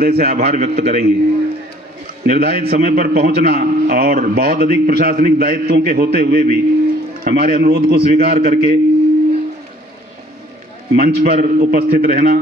हृदय से आभार व्यक्त करेंगे। निर्धारित समय पर पहुंचना और बहुत अधिक प्रशासनिक दायित्वों के होते हुए भी हमारे अनुरोध को स्वीकार करके मंच पर उपस्थित रहना,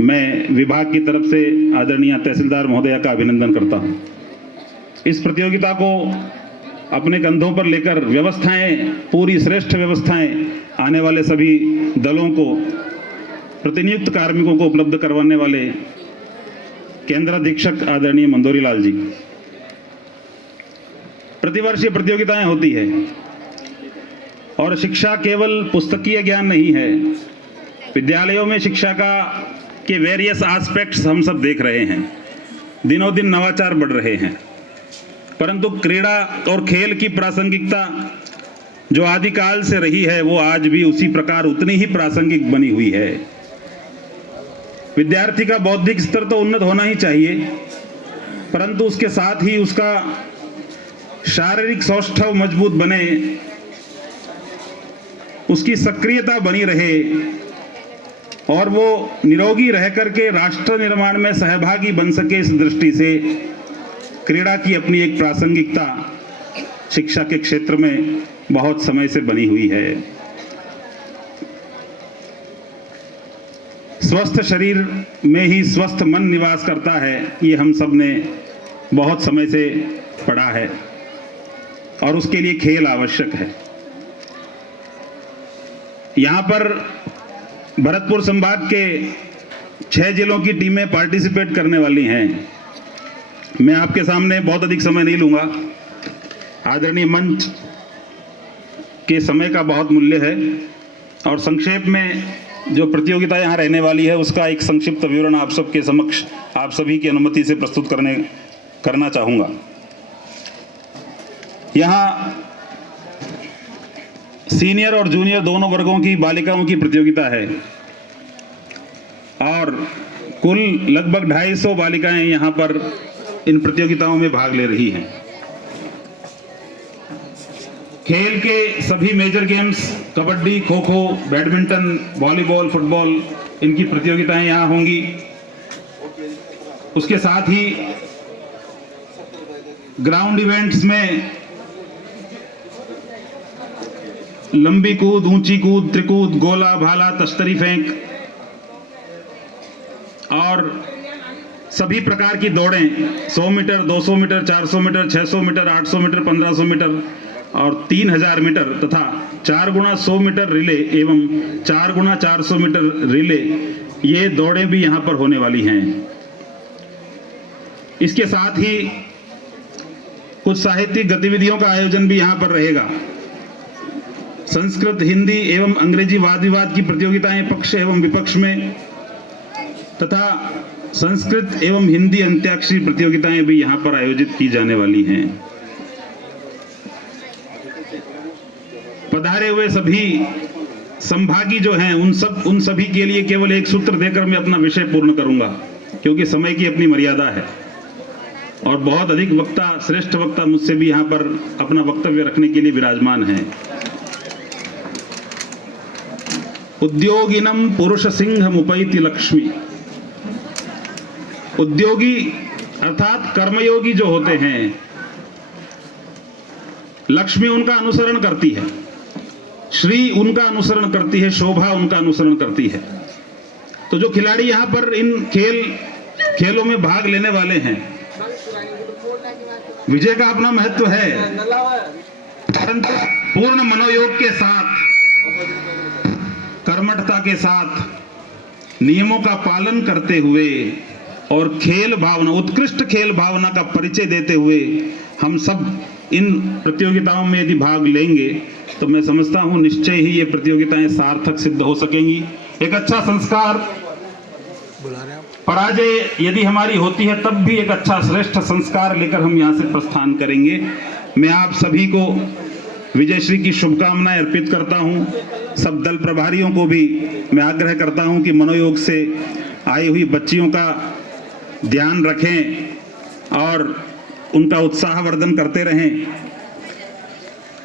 मैं विभाग की तरफ से आदरणीय तहसीलदार महोदया का अभिनंदन करता हूं। इस प्रतियोगिता को अपने कंधों पर लेकर व्यवस्थाएं, पूरी श्रेष्ठ व्यवस्थाएं आने वाले सभी दलों को, प्रतिनियुक्त कार्मिकों को उपलब्ध करवाने वाले केंद्र अधीक्षक आदरणीय मंदोरी लाल जी। प्रतिवर्ष ये प्रतियोगिताएं होती है और शिक्षा केवल पुस्तकीय ज्ञान नहीं है। विद्यालयों में शिक्षा के वेरियस एस्पेक्ट्स हम सब देख रहे हैं। दिनों दिन नवाचार बढ़ रहे हैं, परंतु क्रीड़ा और खेल की प्रासंगिकता जो आदिकाल से रही है वो आज भी उसी प्रकार उतनी ही प्रासंगिक बनी हुई है। विद्यार्थी का बौद्धिक स्तर तो उन्नत होना ही चाहिए, परंतु उसके साथ ही उसका शारीरिक सौष्ठव मजबूत बने, उसकी सक्रियता बनी रहे और वो निरोगी रह करके राष्ट्र निर्माण में सहभागी बन सके। इस दृष्टि से क्रीड़ा की अपनी एक प्रासंगिकता शिक्षा के क्षेत्र में बहुत समय से बनी हुई है। स्वस्थ शरीर में ही स्वस्थ मन निवास करता है, ये हम सब ने बहुत समय से पढ़ा है और उसके लिए खेल आवश्यक है। यहाँ पर भरतपुर संभाग के 6 जिलों की टीमें पार्टिसिपेट करने वाली हैं। मैं आपके सामने बहुत अधिक समय नहीं लूंगा, आदरणीय मंच के समय का बहुत मूल्य है और संक्षेप में जो प्रतियोगिता यहाँ रहने वाली है उसका एक संक्षिप्त विवरण आप सबके समक्ष आप सभी की अनुमति से प्रस्तुत करना चाहूँगा। यहाँ सीनियर और जूनियर दोनों वर्गों की बालिकाओं की प्रतियोगिता है और कुल लगभग 250 बालिकाएं यहाँ पर इन प्रतियोगिताओं में भाग ले रही हैं। खेल के सभी major games, kabaddi, kho kho, badminton, volleyball, football, इनकी प्रतियोगिताएं यहाँ होंगी। उसके साथ ही ग्राउंड इवेंट्स में लंबी कूद, ऊंची कूद, त्रिकूद, गोला, भाला, तश्तरी फेंक और सभी प्रकार की दौड़ें, 100 metre, 200 metre, 400 metre, 600 metre, 800 metre, 1500 metre और 3000 मीटर तथा 4x100 मीटर रिले एवं 4x400 मीटर रिले, ये दौड़ें भी यहाँ पर होने वाली हैं। इसके साथ ही कुछ साहित्यिक गतिविधियों का आयोजन भी यहाँ पर रहेगा। संस्कृत, हिंदी एवं अंग्रेजी वाद विवाद की प्रतियोगिताएं पक्ष एवं विपक्ष में तथा संस्कृत एवं हिंदी अंत्याक्षरी प्रतियोगिताएं भी यहाँ पर आयोजित की जाने वाली हैं। पधारे हुए सभी संभागी जो हैं उन सभी के लिए केवल एक सूत्र देकर मैं अपना विषय पूर्ण करूंगा, क्योंकि समय की अपनी मर्यादा है और बहुत अधिक वक्ता, श्रेष्ठ वक्ता मुझसे भी यहाँ पर अपना वक्तव्य रखने के लिए विराजमान हैं। उद्योगिनम पुरुष सिंह उपैति लक्ष्मी। उद्योगी अर्थात कर्मयोगी जो होते हैं, लक्ष्मी उनका अनुसरण करती है, श्री उनका अनुसरण करती है, शोभा उनका अनुसरण करती है। तो जो खिलाड़ी यहाँ पर इन खेलों में भाग लेने वाले हैं, विजय का अपना महत्व है, परंतु पूर्ण मनोयोग के साथ, कर्मठता के साथ, नियमों का पालन करते हुए और खेल भावना, उत्कृष्ट खेल भावना का परिचय देते हुए हम सब इन प्रतियोगिताओं में यदि भाग लेंगे तो मैं समझता हूं निश्चय ही ये प्रतियोगिताएं सार्थक सिद्ध हो सकेंगी। एक अच्छा संस्कार, पराजय यदि हमारी होती है तब भी एक अच्छा श्रेष्ठ संस्कार लेकर हम यहाँ से प्रस्थान करेंगे। मैं आप सभी को विजयश्री की शुभकामनाएं अर्पित करता हूं। सब दल प्रभारियों को भी मैं आग्रह करता हूं कि मनोयोग से आई हुई बच्चियों का ध्यान रखें और उनका उत्साहवर्धन करते रहें।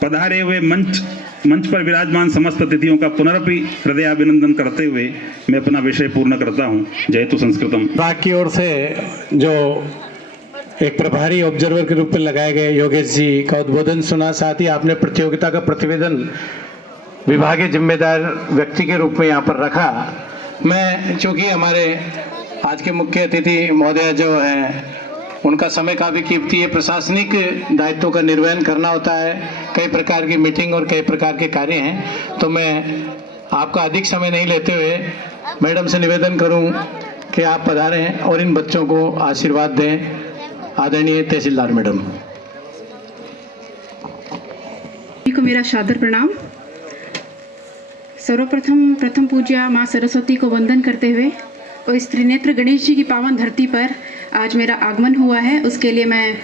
पधारे हुए मंच मंच पर विराजमान समस्त अतिथियों का पुनरपि हृदयाभिनंदन करते हुए मैं अपना विषय पूर्ण करता हूँ। जयतु संस्कृतम। विभाग की ओर से जो एक प्रभारी ऑब्जर्वर के रूप में लगाए गए योगेश जी का उद्बोधन सुना, साथ ही आपने प्रतियोगिता का प्रतिवेदन विभागीय जिम्मेदार व्यक्ति के रूप में यहाँ पर रखा। मैं चूंकि हमारे आज के मुख्य अतिथि महोदय जो हैं उनका समय काफ़ी कीमती है, प्रशासनिक दायित्वों का निर्वहन करना होता है, कई प्रकार की मीटिंग और कई प्रकार के कार्य हैं, तो मैं आपका अधिक समय नहीं लेते हुए मैडम से निवेदन करूं कि आप पधारें और इन बच्चों को आशीर्वाद दें। आदरणीय तहसीलदार मैडम। सभी को मेरा सादर प्रणाम। सर्वप्रथम प्रथम पूज्य माँ सरस्वती को वंदन करते हुए और इस त्रिनेत्र गणेश जी की पावन धरती पर आज मेरा आगमन हुआ है, उसके लिए मैं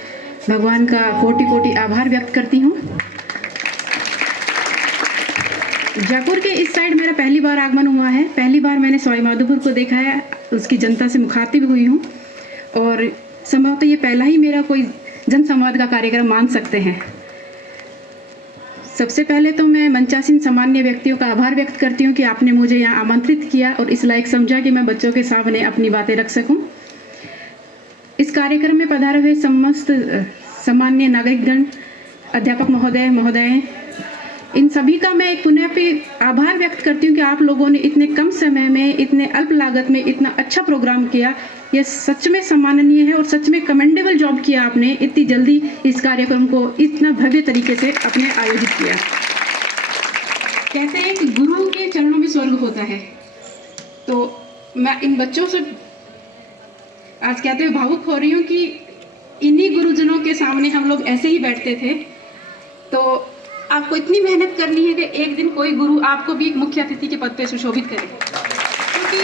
भगवान का कोटि कोटि आभार व्यक्त करती हूँ। जयपुर के इस साइड मेरा पहली बार आगमन हुआ है, पहली बार मैंने सवाई माधोपुर को देखा है, उसकी जनता से मुखातिब हुई हूँ और संभवतः ये पहला ही मेरा कोई जन संवाद का कार्यक्रम मान सकते हैं। सबसे पहले तो मैं मंचासीन सामान्य व्यक्तियों का आभार व्यक्त करती हूँ कि आपने मुझे यहाँ आमंत्रित किया और इस लायक समझा कि मैं बच्चों के सामने अपनी बातें रख सकूँ। इस कार्यक्रम में पधारे हुए समस्त सामान्य नागरिकगण, अध्यापक महोदय महोदय, इन सभी का मैं पुनः पे आभार व्यक्त करती हूँ कि आप लोगों ने इतने कम समय में, इतने अल्प लागत में इतना अच्छा प्रोग्राम किया। यह सच में सम्माननीय है और सच में कमेंडेबल जॉब किया आपने, इतनी जल्दी इस कार्यक्रम को इतना भव्य तरीके से आपने आयोजित किया। कहते हैं कि गुरु के चरणों में स्वर्ग होता है, तो मैं इन बच्चों से आज कहते हुए भावुक हो रही हूँ कि इन्हीं गुरुजनों के सामने हम लोग ऐसे ही बैठते थे। तो आपको इतनी मेहनत करनी है कि एक दिन कोई गुरु आपको भी एक मुख्य अतिथि के पद पे सुशोभित करे, क्योंकि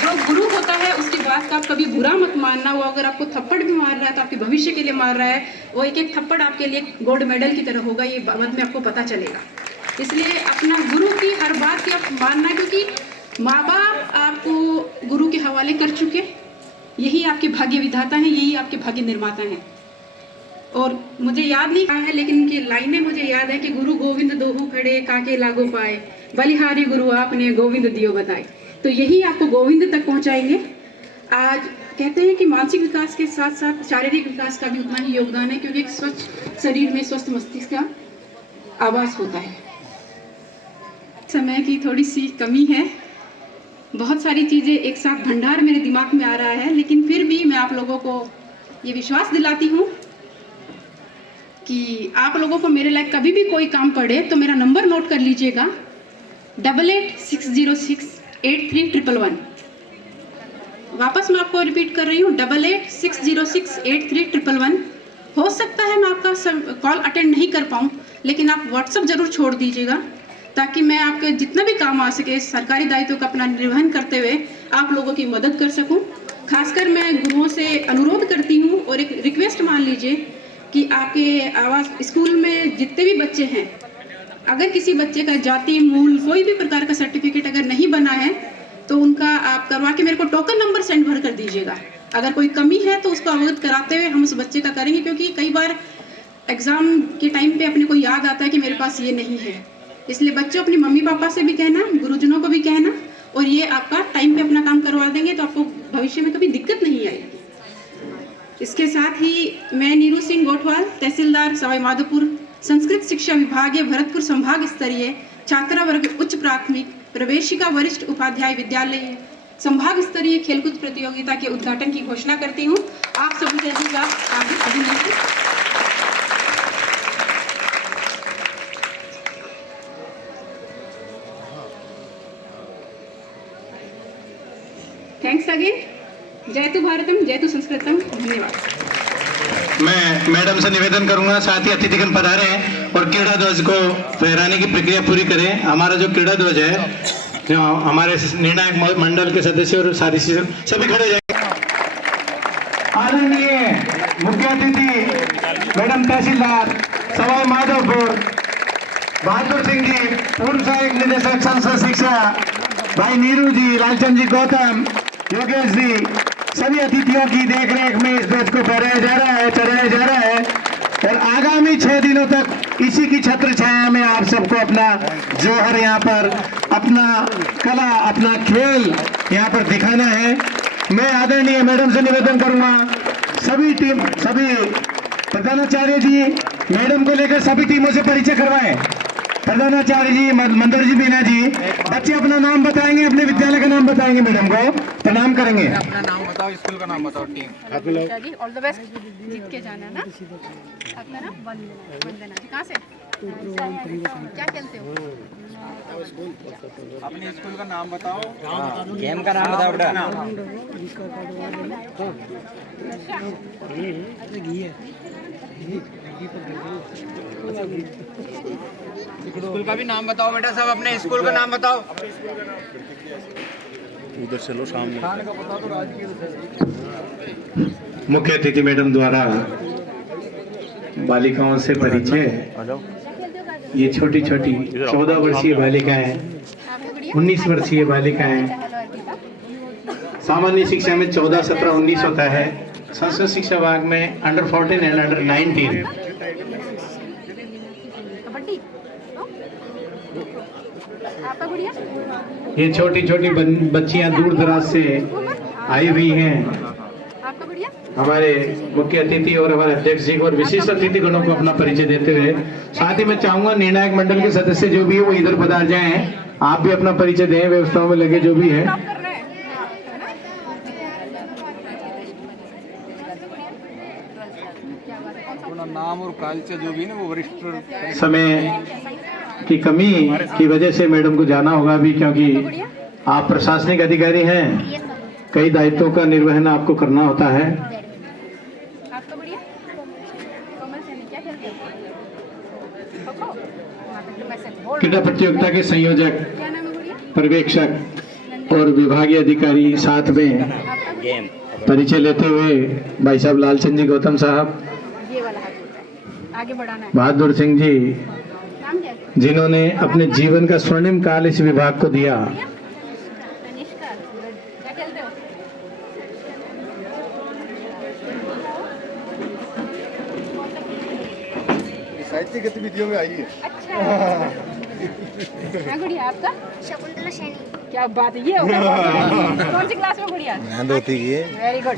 जो गुरु होता है उसकी बात का आप कभी बुरा मत मानना। वो अगर आपको थप्पड़ भी मार रहा है तो आपके भविष्य के लिए मार रहा है, वो एक एक थप्पड़ आपके लिए गोल्ड मेडल की तरह होगा, ये बाद में आपको पता चलेगा। इसलिए अपना गुरु की हर बात की आप मानना, क्योंकि माँ बाप आपको गुरु के हवाले कर चुके, यही आपके भाग्य विधाता हैं, यही आपके भाग्य निर्माता हैं। और मुझे याद नहीं कहा है, लेकिन उनकी लाइनें मुझे याद है कि गुरु गोविंद दोहू खड़े काके लागो पाए, बलिहारी गुरु आपने गोविंद दियो बताए। तो यही आपको गोविंद तक पहुंचाएंगे। आज कहते हैं कि मानसिक विकास के साथ साथ शारीरिक विकास का भी उतना ही योगदान है, क्योंकि एक स्वच्छ शरीर में स्वस्थ मस्तिष्क का आवास होता है। समय की थोड़ी सी कमी है, बहुत सारी चीज़ें एक साथ भंडार मेरे दिमाग में आ रहा है, लेकिन फिर भी मैं आप लोगों को ये विश्वास दिलाती हूँ कि आप लोगों को मेरे लायक कभी भी कोई काम पड़े तो मेरा नंबर नोट कर लीजिएगा, 8860683111। वापस मैं आपको रिपीट कर रही हूँ, 8860683111। हो सकता है मैं आपका कॉल अटेंड नहीं कर पाऊँ, लेकिन आप व्हाट्सएप जरूर छोड़ दीजिएगा, ताकि मैं आपके जितना भी काम आ सके सरकारी दायित्व का अपना निर्वहन करते हुए आप लोगों की मदद कर सकूं। खासकर मैं गुरुओं से अनुरोध करती हूं और एक रिक्वेस्ट मान लीजिए कि आपके आवास स्कूल में जितने भी बच्चे हैं, अगर किसी बच्चे का जाति मूल कोई भी प्रकार का सर्टिफिकेट अगर नहीं बना है तो उनका आप करवा के मेरे को टोकन नंबर सेंड भर कर दीजिएगा। अगर कोई कमी है तो उसको अवगत कराते हुए हम उस बच्चे का करेंगे, क्योंकि कई बार एग्ज़ाम के टाइम पे अपने को याद आता है कि मेरे पास ये नहीं है। इसलिए बच्चों अपनी मम्मी पापा से भी कहना, गुरुजनों को भी कहना, और ये आपका टाइम पे अपना काम करवा देंगे तो आपको भविष्य में कभी दिक्कत नहीं आएगी। इसके साथ ही मैं नीरू सिंह गोठवाल, तहसीलदार सवाई माधोपुर, संस्कृत शिक्षा विभागीय भरतपुर संभाग स्तरीय छात्रा वर्ग उच्च प्राथमिक प्रवेशिका वरिष्ठ उपाध्याय विद्यालय संभाग स्तरीय खेलकूद प्रतियोगिता के उद्घाटन की घोषणा करती हूँ। आप सभी का हार्दिक अभिनंदन। Thanks again. जयतु भारतम जयतु संस्कृतम। धन्यवाद। मैं मैडम से निवेदन करूंगा, साथ ही अतिथिगण पधारे हैं और क्रीड़ा ध्वज को फहराने की प्रक्रिया पूरी करें। हमारा जो क्रीड़ा ध्वज है, जो हमारे निर्णायक मंडल के सदस्य और साथी सभी खड़े जाएंगे। आदरणीय मुख्य अतिथि मैडम तहसीलदार सवाई माधोपुर बहादुर सिंह जी, पूर्व सहायक निदेशक संस्कृत शिक्षा, भाई नीरू जी, लालचंद जी गौतम, योगेश जी, सभी अतिथियों की देखरेख में इस ध्वज को फहराया जा रहा है, चढ़ाया जा रहा है। और आगामी 6 दिनों तक इसी की छत्र छाया में आप सबको अपना जौहर यहाँ पर अपना कला अपना खेल यहाँ पर दिखाना है। मैं आदरणीय मैडम से निवेदन करूंगा, सभी प्रधानाचार्य जी मैडम को लेकर सभी टीमों से परिचय करवाएं। प्रधानाचार्य जी, मंदर जी, बीना जी, बच्चे अपना नाम बताएंगे, अपने विद्यालय का नाम बताएंगे, मैडम को प्रणाम करेंगे। अपना नाम बताओ, स्कूल का नाम बताओ, टीम। जी ऑल द बेस्ट, जीत के जाना ना। अपना नाम वंदना जी, कहाँ से, क्या खेलते हो? अपने स्कूल का नाम बताओ, गेम का नाम बताओ बेटा। स्कूल का भी नाम बताओ बेटा, सब अपने स्कूल का नाम बताओ। उधर चलो सामने। मुख्य अतिथि मैडम द्वारा बालिकाओं से परिचय। ये छोटी छोटी 14 वर्षीय बालिकाएं, 19 वर्षीय बालिकाएं, सामान्य शिक्षा में 14, 17, 19 होता है, संस्कृत शिक्षा विभाग में अंडर 14 एंड अंडर 19। कबड्डी, आपका गुड़िया? ये छोटी छोटी बच्चियां दूर दराज से आई हुई हैं। आपका गुड़िया? हमारे मुख्य अतिथि और हमारे अध्यक्ष जी को और विशिष्ट अतिथि गणों को अपना परिचय देते हुए, साथ ही मैं चाहूंगा निर्णायक मंडल के सदस्य जो भी है वो इधर पधार जाएं। आप भी अपना परिचय दें, व्यवस्थाओं में लगे जो भी है। अपना नाम और कालचे जो भी ना वो वरिष्ठ। समय की कमी की वजह से मैडम को जाना होगा अभी, क्योंकि आप प्रशासनिक अधिकारी हैं, कई दायित्वों का निर्वहन आपको करना होता है। आपका गुड़िया? कोमल सेन, क्या खेलते हो? खो-खो? क्रीड़ा प्रतियोगिता के संयोजक, क्या नाम है गुड़िया? पर्यवेक्षक और विभागीय अधिकारी साथ में परिचय लेते हुए भाई साहब लालचंद जी गौतम साहब, ये वाला हाथ होता है, आगे बढ़ाना है। बहादुर सिंह जी, नाम क्या है? जिन्होंने अपने जीवन का स्वर्णिम काल इस विभाग को दिया। तनिष्का, क्या खेलते हो? साहित्य गतिविधियों में आई है। अच्छा। हाँ गुड़िया, आपका? शकुंतला सैनी। क्या बात है, ये हो गया। कौन सी क्लास में गुड़िया? Very good.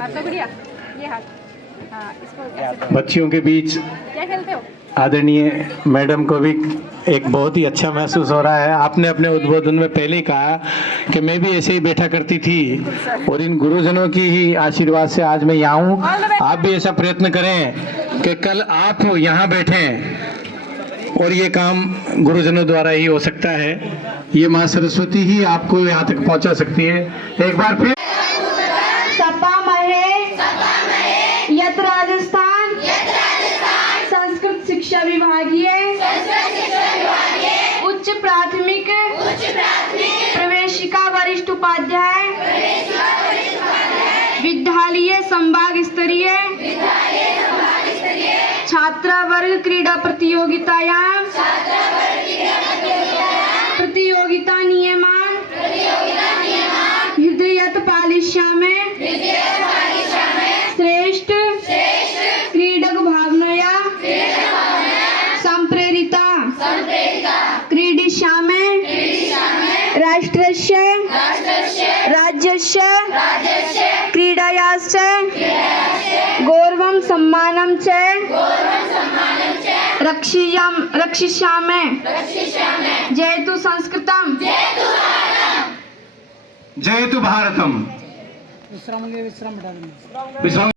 आपका गुड़िया? ये हाथ, हाँ, इसको ऐसे। बच्चियों के बीच क्या खेलते हो? आदरणीय मैडम को भी एक बहुत ही अच्छा महसूस हो रहा है। आपने अपने उद्बोधन में पहले ही कहा कि मैं भी ऐसे ही बैठा करती थी, और इन गुरुजनों की ही आशीर्वाद से आज मैं यहाँ हूँ। आप भी ऐसा प्रयत्न करें कि कल आप यहाँ बैठें, और ये काम गुरुजनों द्वारा ही हो सकता है। ये माँ सरस्वती ही आपको यहाँ तक पहुँचा सकती है। एक बार फिर सपा महे यत राजस्थान संस्कृत शिक्षा विभागीय उच्च प्राथमिक प्रवेशिका वरिष्ठ उपाध्याय विद्यालय संभाग स्तरीय छात्रा वर्ग क्रीड़ा प्रतियोगितायां प्रतियोगिता नियमान हृदयत पालिष्यामि श्रेष्ठ क्रीडक भावनया संप्रेरिता क्रीडिष्यामि राष्ट्रस्य राज्यस्य क्रीडायाश्च गौरवं सम्मानं च रक्षिष्यामि जयतु संस्कृतम् जयतु भारतम। विश्राम